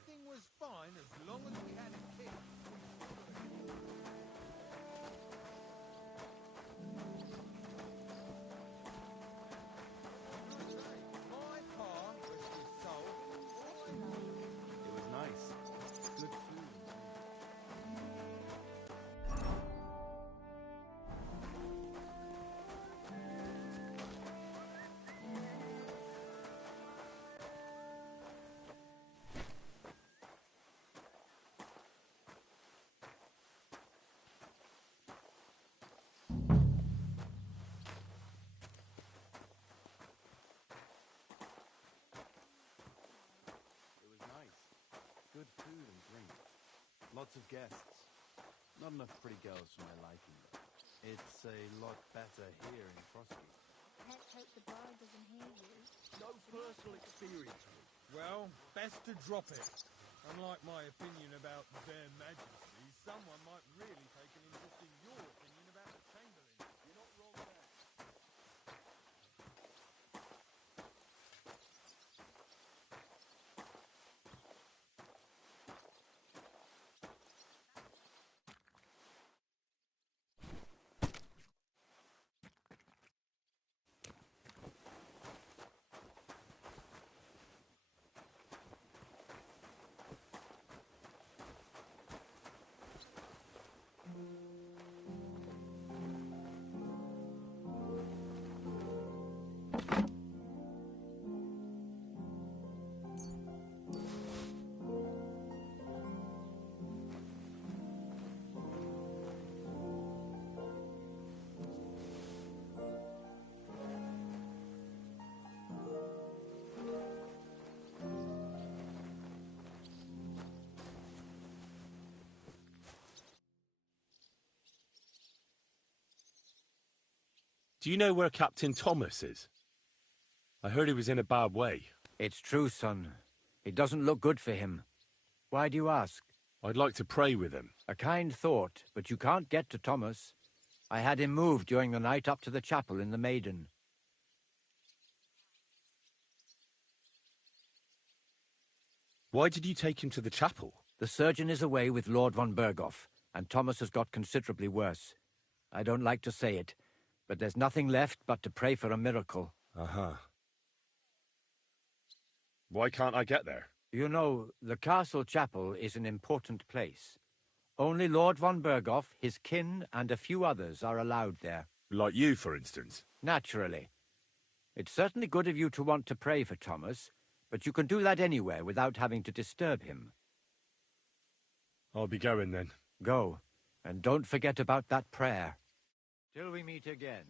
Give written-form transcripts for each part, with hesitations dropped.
Everything was fine as long as we had a kid. My pa, rest his soul, always It was nice. Good food. It was nice. Good food and drink. Lots of guests. Not enough pretty girls for my liking, though. It's a lot better here in Trosky. Let's hope the bride doesn't hear you. No personal experience with. well, best to drop it. Unlike my opinion about their majesty, someone might really take an interest in your opinion about the Chamberlain. You're not wrong there. Do you know where Captain Thomas is? I heard he was in a bad way. It's true, son. It doesn't look good for him. Why do you ask? I'd like to pray with him. A kind thought, but you can't get to Thomas. I had him moved during the night up to the chapel in the Maiden. Why did you take him to the chapel? The surgeon is away with Lord von Berghoff, and Thomas has got considerably worse. I don't like to say it, but there's nothing left but to pray for a miracle. Uh-huh. Why can't I get there? You know, the castle chapel is an important place. Only Lord von Berghoff, his kin, and a few others are allowed there. Like you, for instance. Naturally. It's certainly good of you to want to pray for Thomas, but you can do that anywhere without having to disturb him. I'll be going then. Go, and don't forget about that prayer. Till we meet again.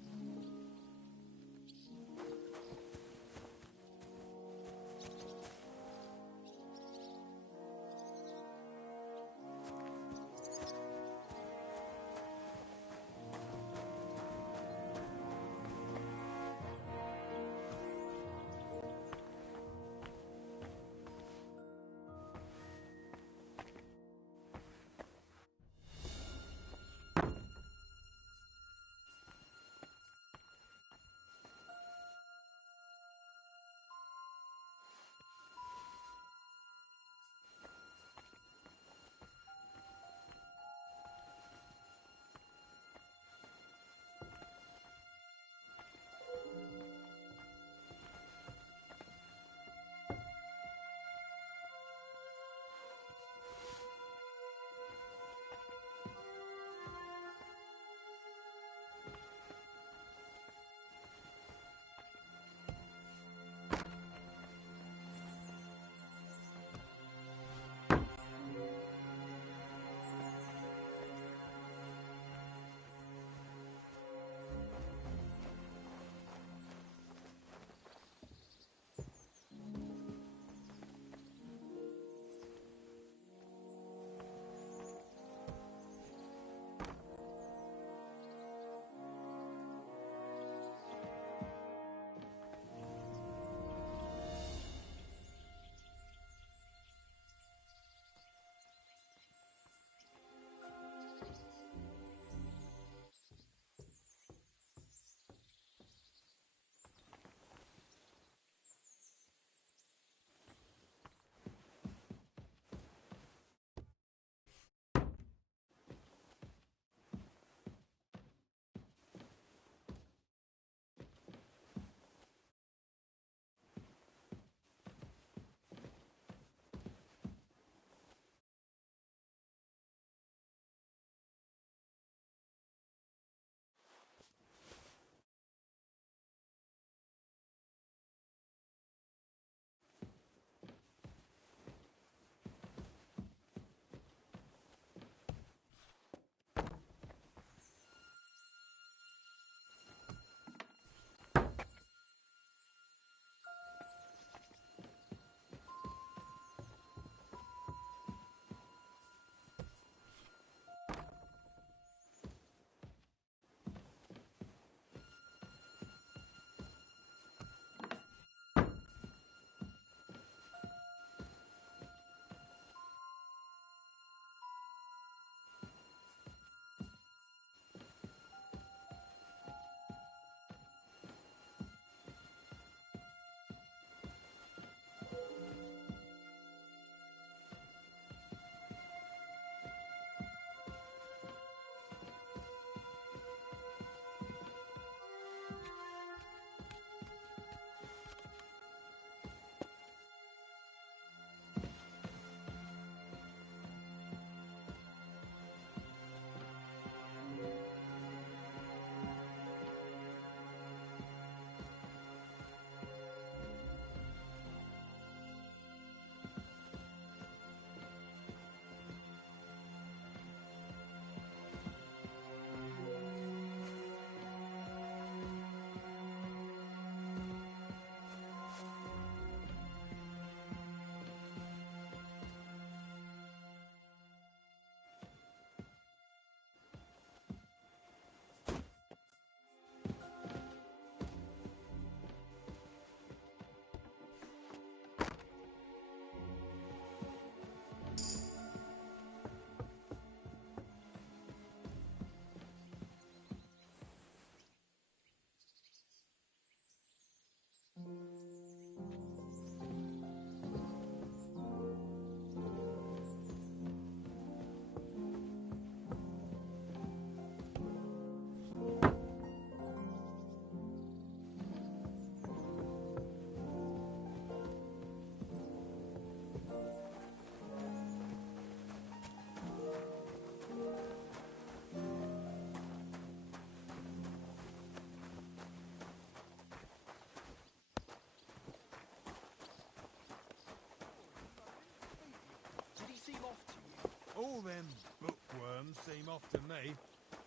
All them bookworms seem off to me.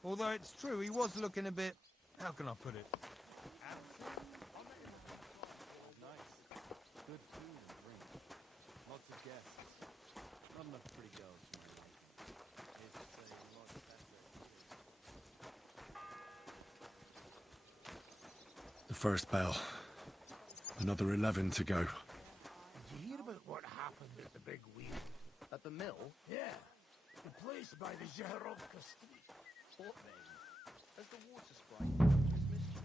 Although it's true, he was looking a bit... How can I put it? Nice. Good food and drink. Lots of guests. Not enough pretty girls for my liking. It's a lot better here. The first bell. Another 11 to go. Did you hear about what happened at the big wheel? At the mill? Yeah. The place by the Zaharovka Street. What then? Has the water sprite done his mischief?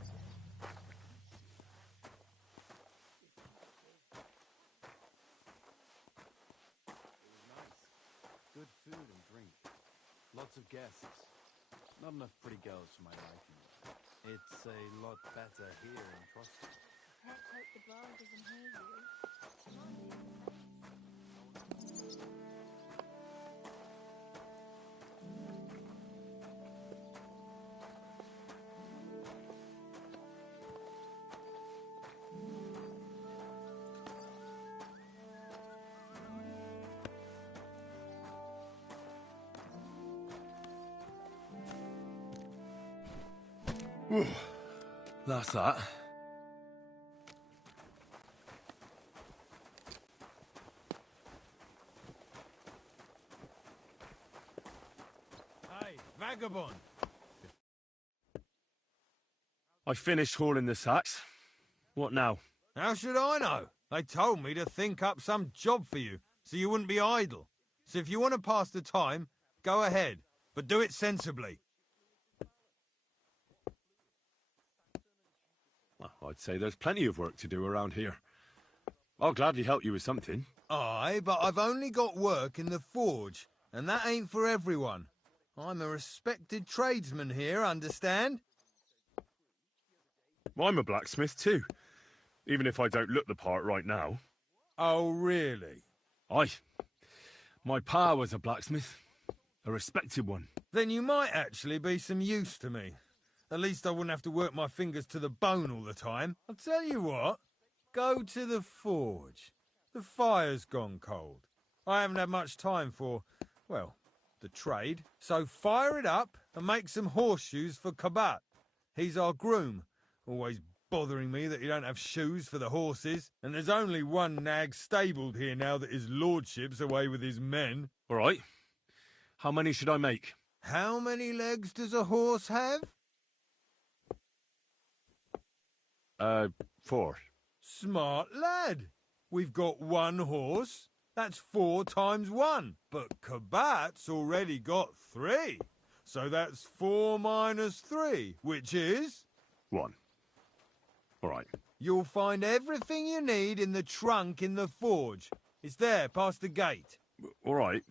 It was nice. Good food and drink. Lots of guests. Not enough pretty girls for my liking. It's a lot better here in Trosky. Let's hope the bride doesn't hear you. She might be in the face. That's that. Hey, vagabond! I finished hauling the sacks. What now? How should I know? They told me to think up some job for you, so you wouldn't be idle. So if you want to pass the time, go ahead, but do it sensibly. Well, I'd say there's plenty of work to do around here. I'll gladly help you with something. Aye, but I've only got work in the forge, and that ain't for everyone. I'm a respected tradesman here, understand? I'm a blacksmith too, even if I don't look the part right now. Oh, really? Aye. My pa was a blacksmith. A respected one. Then you might actually be some use to me. At least I wouldn't have to work my fingers to the bone all the time. I'll tell you what. Go to the forge. The fire's gone cold. I haven't had much time for, well, the trade. So fire it up and make some horseshoes for Capon. He's our groom. Always bothering me that you don't have shoes for the horses. And there's only one nag stabled here now that his lordship's away with his men. All right. How many should I make? How many legs does a horse have? 4. Smart lad. We've got one horse. That's 4 times 1. But Cabat's already got 3. So that's 4 minus 3, which is... 1. All right. You'll find everything you need in the trunk in the forge. It's there, past the gate. All right.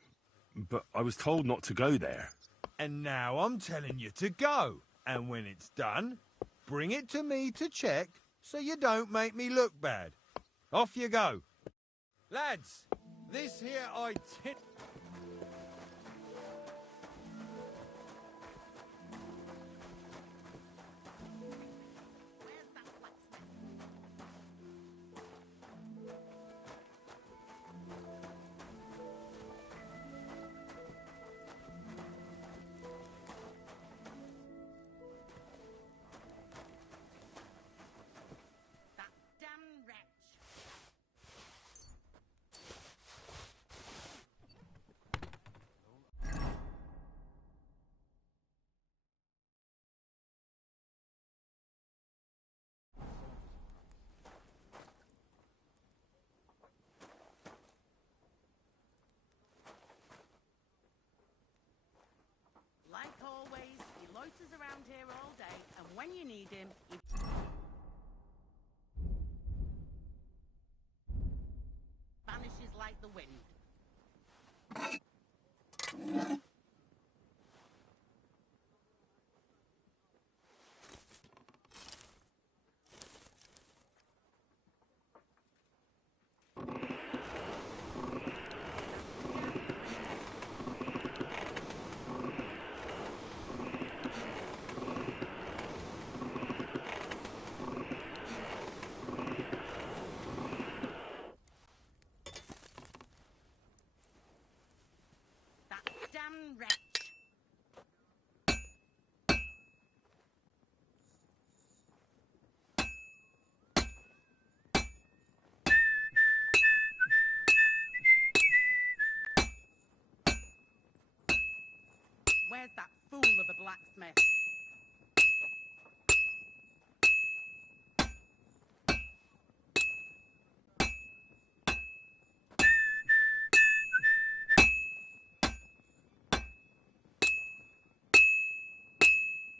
But I was told not to go there. And now I'm telling you to go. And when it's done, bring it to me to check so you don't make me look bad. Off you go. Lads, this here Like always, he loiters around here all day, and when you need him, he... vanishes like the wind. Where's that fool of a blacksmith?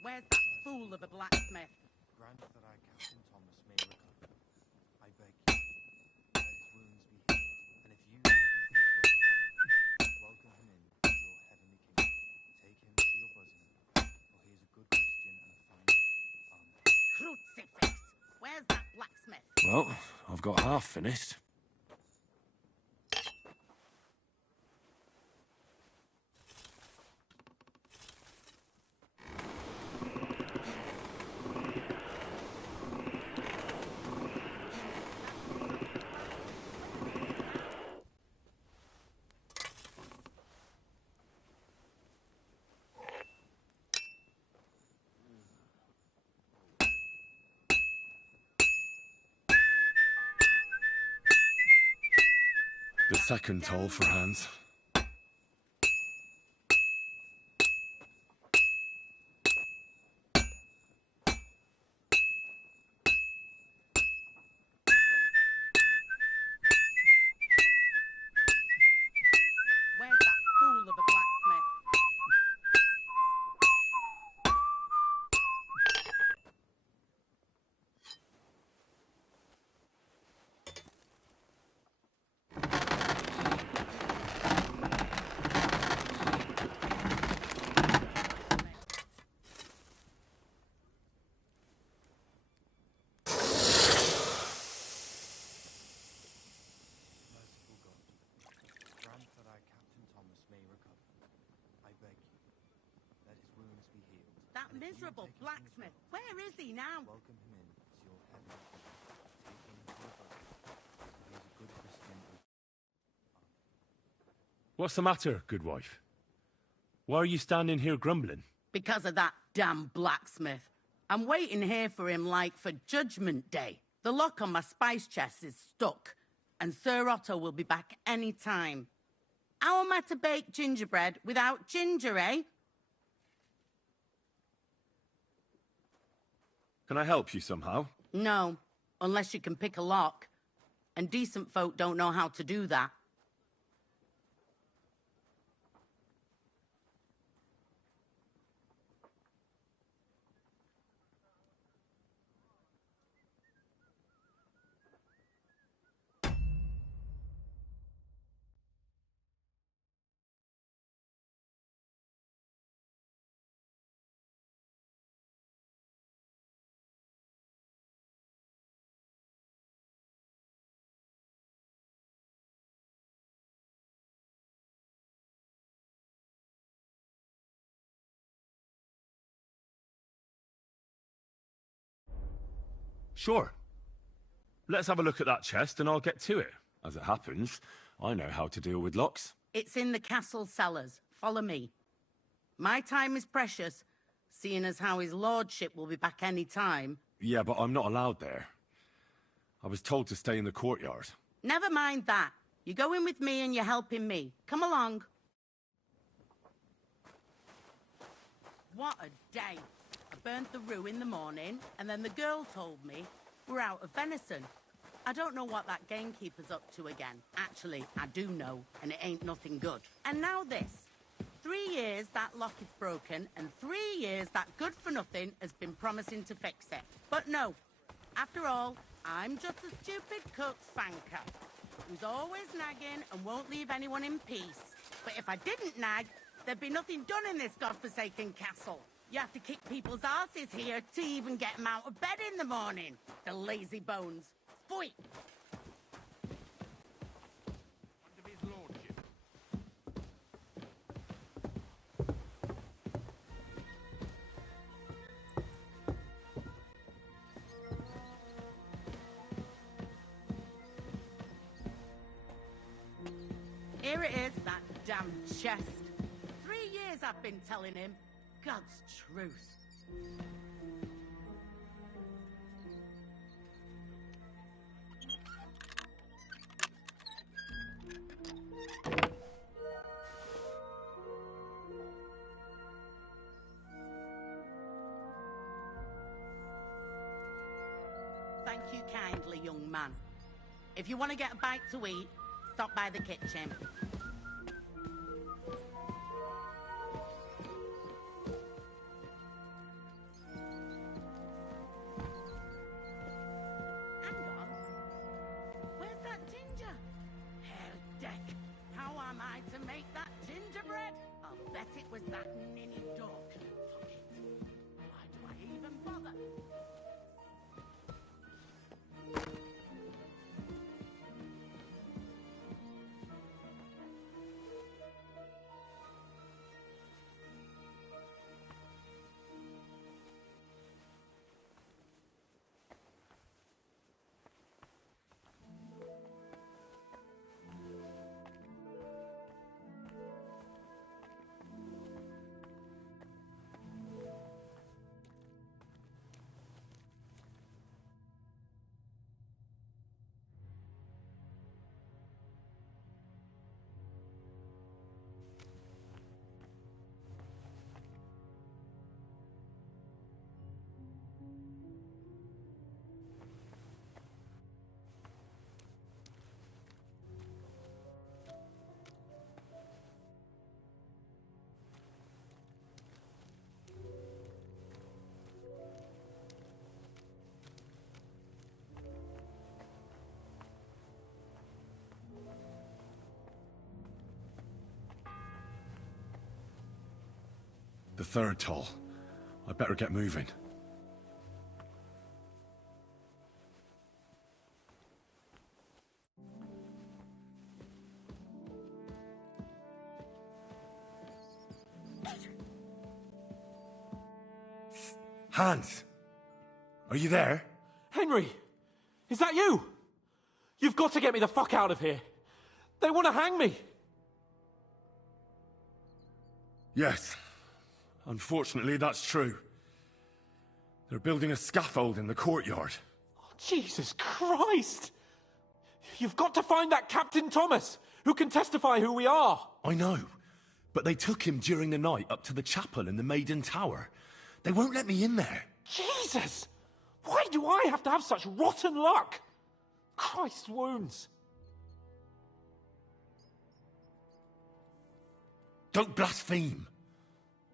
Where's that fool of a blacksmith? Grant that our Captain Thomas may recover. I beg you, let his wounds be healed, and if you take him to his work, welcome him in to your heavenly kingdom. Take him to your bosom, for he is a good Christian and a fine man. Amen. Crucifix! Where's that blacksmith? Well, I've got half finished. The second toll for Hans. Where's that fool of a blacksmith? Merciful God, grant that our Captain Thomas may recover. I beg you, let his wounds be healed. That and if you miserable take him to his blacksmith. work, Where is he now? welcome him in to your heavenly kingdom. Take him to your bosom, for he is a good Christian and What's the matter, good wife? Why are you standing here grumbling? Because of that damn blacksmith. I'm waiting here for him like for Judgment Day. The lock on my spice chest is stuck, and Sir Otto will be back any time. How am I to bake gingerbread without ginger, eh? Can I help you somehow? No, unless you can pick a lock. And decent folk don't know how to do that. Sure. Let's have a look at that chest and I'll get to it. As it happens, I know how to deal with locks. It's in the castle cellars. Follow me. My time is precious, seeing as how his lordship will be back any time. Yeah, but I'm not allowed there. I was told to stay in the courtyard. Never mind that. You're going with me and you're helping me. Come along. What a day. I burnt the rue in the morning, and then the girl told me we're out of venison. I don't know what that gamekeeper's up to again. Actually, I do know, and it ain't nothing good. And now this. 3 years that lock is broken, and 3 years that good-for-nothing has been promising to fix it. But no. After all, I'm just a stupid cook's fanker, who's always nagging and won't leave anyone in peace. But if I didn't nag, there'd be nothing done in this godforsaken castle. You have to kick people's asses here to even get them out of bed in the morning. The lazy bones. Phoy! Under his lordship. Here it is, that damn chest. 3 years I've been telling him. God's truth. If you want to get a bite to eat, stop by the kitchen. Hang on. Where's that ginger? Helldeck. How am I to make that gingerbread? I'll bet it was that ninny dog. Fuck it. Why do I even bother? The third toll. I better get moving. Hans! Are you there? Henry! Is that you? You've got to get me the fuck out of here. They want to hang me. Yes. Unfortunately, that's true. They're building a scaffold in the courtyard. Oh, Jesus Christ! You've got to find that Captain Thomas, who can testify who we are. I know, but they took him during the night up to the chapel in the Maiden Tower. They won't let me in there. Jesus! Why do I have to have such rotten luck? Christ's wounds. Don't blaspheme.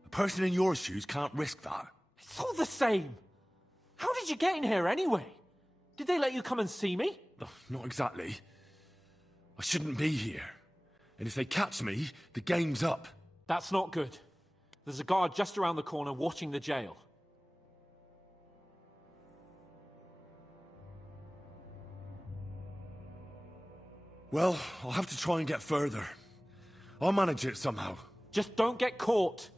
A person in your shoes can't risk that. It's all the same. How did you get in here anyway? Did they let you come and see me? Oh, not exactly. I shouldn't be here. And if they catch me, the game's up. That's not good. There's a guard just around the corner watching the jail. Well, I'll have to try and get further. I'll manage it somehow. Just don't get caught.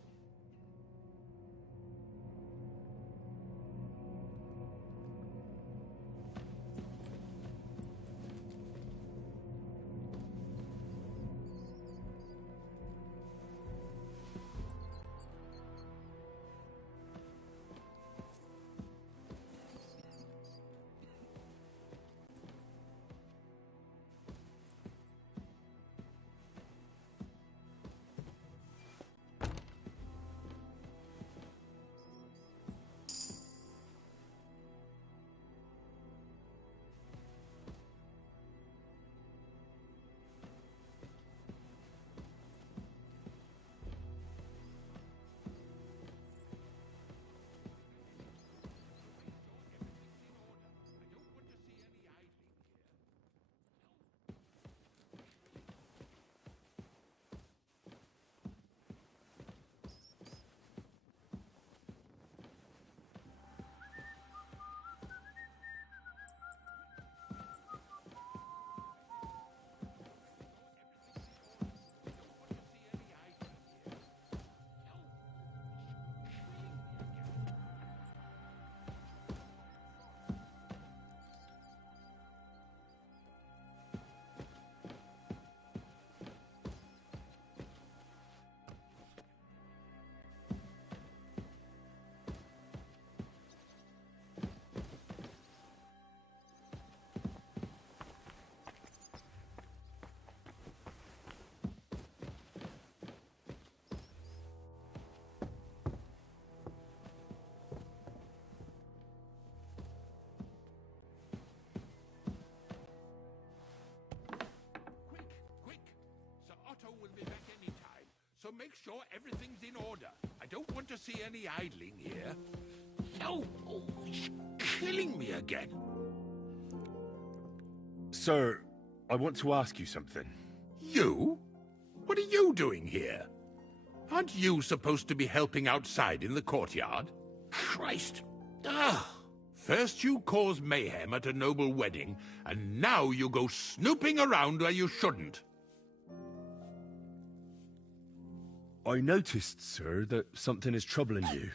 will be back any time, so make sure everything's in order. I don't want to see any idling here. Oh, it's killing me again. Sir, I want to ask you something. You? What are you doing here? Aren't you supposed to be helping outside in the courtyard? Christ! First you cause mayhem at a noble wedding, and now you go snooping around where you shouldn't. I noticed, sir, that something is troubling you.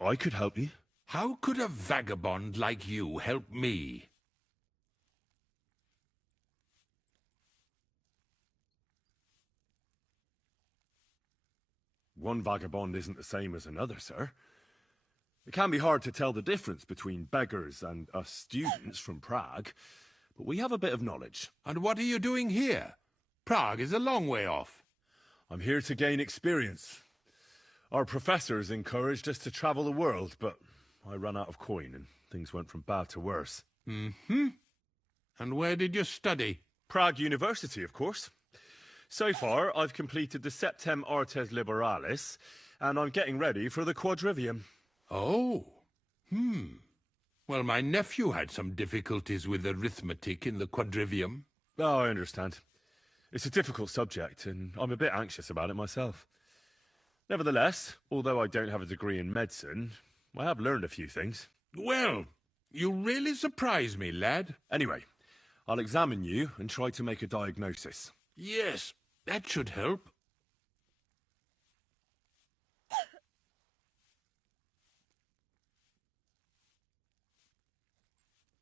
I could help you. How could a vagabond like you help me? One vagabond isn't the same as another, sir. It can be hard to tell the difference between beggars and us students from Prague, but we have a bit of knowledge. And what are you doing here? Prague is a long way off. I'm here to gain experience. Our professors encouraged us to travel the world, but I ran out of coin and things went from bad to worse. Mm-hmm. And where did you study? Prague University, of course. So far, I've completed the Septem Artes Liberalis, and I'm getting ready for the Quadrivium. Oh. Well, my nephew had some difficulties with arithmetic in the Quadrivium. Oh, I understand. It's a difficult subject, and I'm a bit anxious about it myself. Nevertheless, although I don't have a degree in medicine, I have learned a few things. Well, you really surprise me, lad. Anyway, I'll examine you and try to make a diagnosis. Yes, that should help.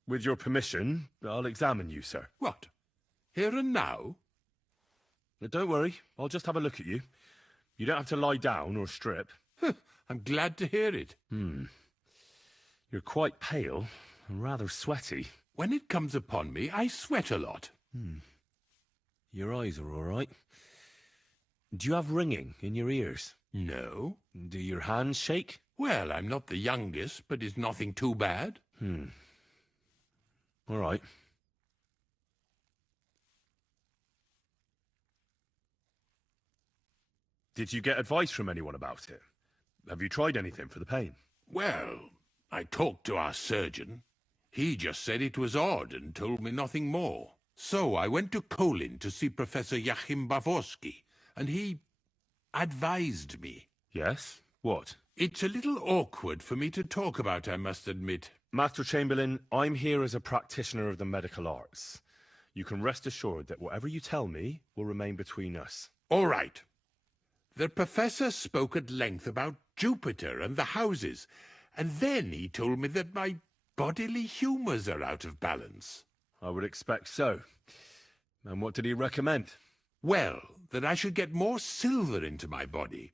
With your permission, I'll examine you, sir. What? Here and now? Don't worry, I'll just have a look at you. You don't have to lie down or strip. I'm glad to hear it. You're quite pale and rather sweaty. When it comes upon me, I sweat a lot. Your eyes are all right. Do you have ringing in your ears? No. Do your hands shake? Well, I'm not the youngest, but it's nothing too bad. All right. Did you get advice from anyone about it? Have you tried anything for the pain? Well, I talked to our surgeon. He just said it was odd and told me nothing more. So I went to Kolin to see Professor Joachim Bavorsky, and he advised me. Yes? What? It's a little awkward for me to talk about, I must admit. Master Chamberlain, I'm here as a practitioner of the medical arts. You can rest assured that whatever you tell me will remain between us. All right. The professor spoke at length about Jupiter and the houses, and then he told me that my bodily humours are out of balance. I would expect so. And what did he recommend? Well, that I should get more silver into my body.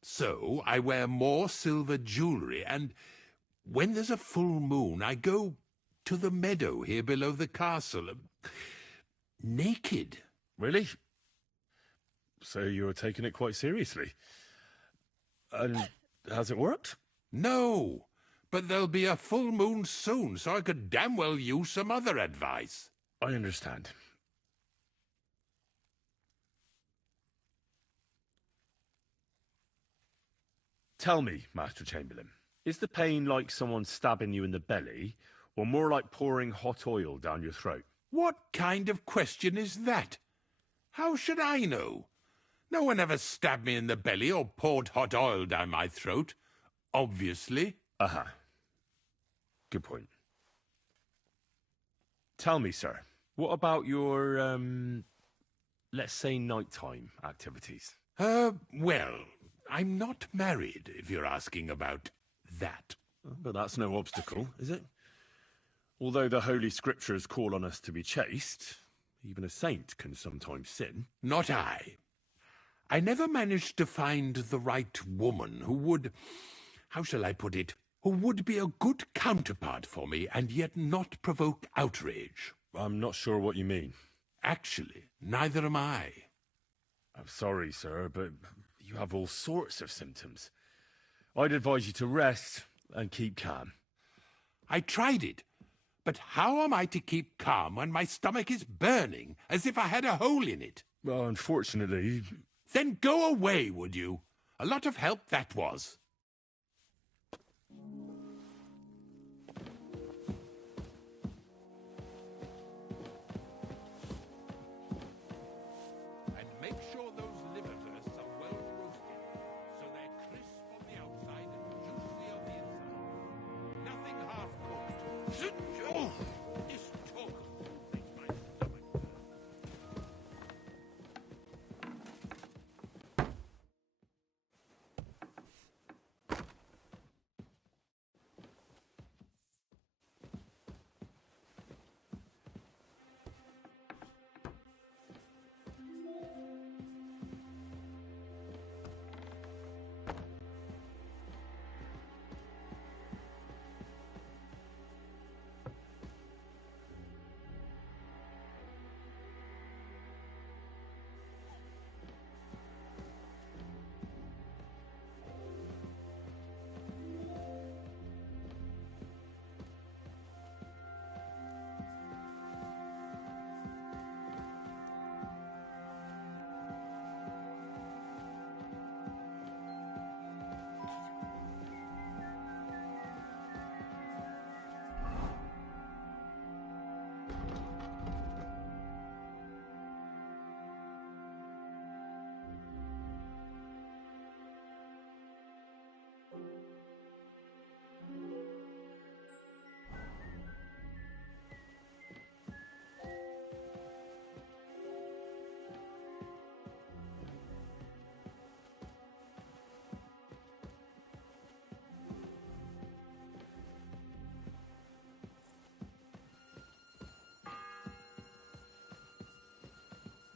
So I wear more silver jewellery, and when there's a full moon, I go to the meadow here below the castle, naked. Really? So you're taking it quite seriously. And has it worked? No, but there'll be a full moon soon, so I could damn well use some other advice. I understand. Tell me, Master Chamberlain, is the pain like someone stabbing you in the belly, or more like pouring hot oil down your throat? What kind of question is that? How should I know? No one ever stabbed me in the belly or poured hot oil down my throat. Obviously. Aha. Good point. Tell me, sir, what about your, let's say nighttime activities? Well, I'm not married, if you're asking about that. But that's no obstacle, is it? Although the Holy Scriptures call on us to be chaste, even a saint can sometimes sin. Not I. I never managed to find the right woman who would, how shall I put it, who would be a good counterpart for me and yet not provoke outrage. I'm not sure what you mean. Actually, neither am I. I'm sorry, sir, but you have all sorts of symptoms. I'd advise you to rest and keep calm. I tried it, but how am I to keep calm when my stomach is burning as if I had a hole in it? Well, unfortunately... Then go away, would you? A lot of help that was. And make sure those liverwursts are well roasted, so they're crisp on the outside and juicy on the inside. Nothing half-cooked. Oh, this talk makes my stomach hurt.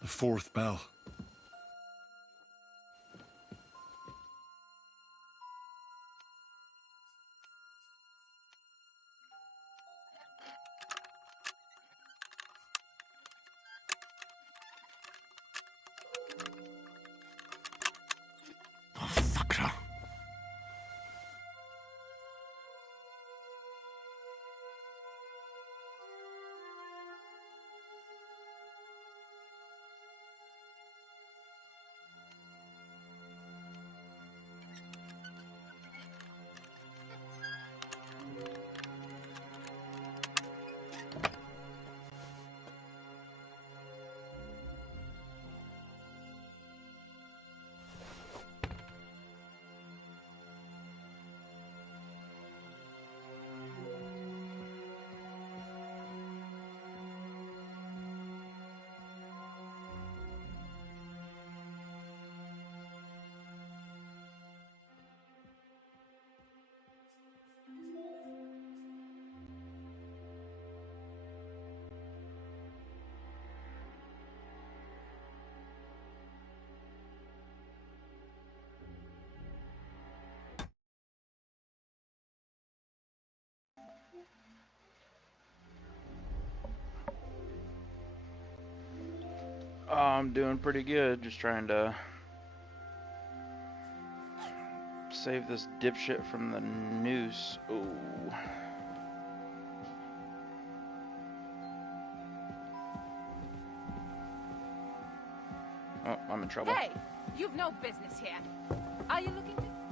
The fourth bell. Oh, fucker. I'm doing pretty good, just trying to save this dipshit from the noose. Ooh. Oh, I'm in trouble. Hey, you've no business here. Are you looking to...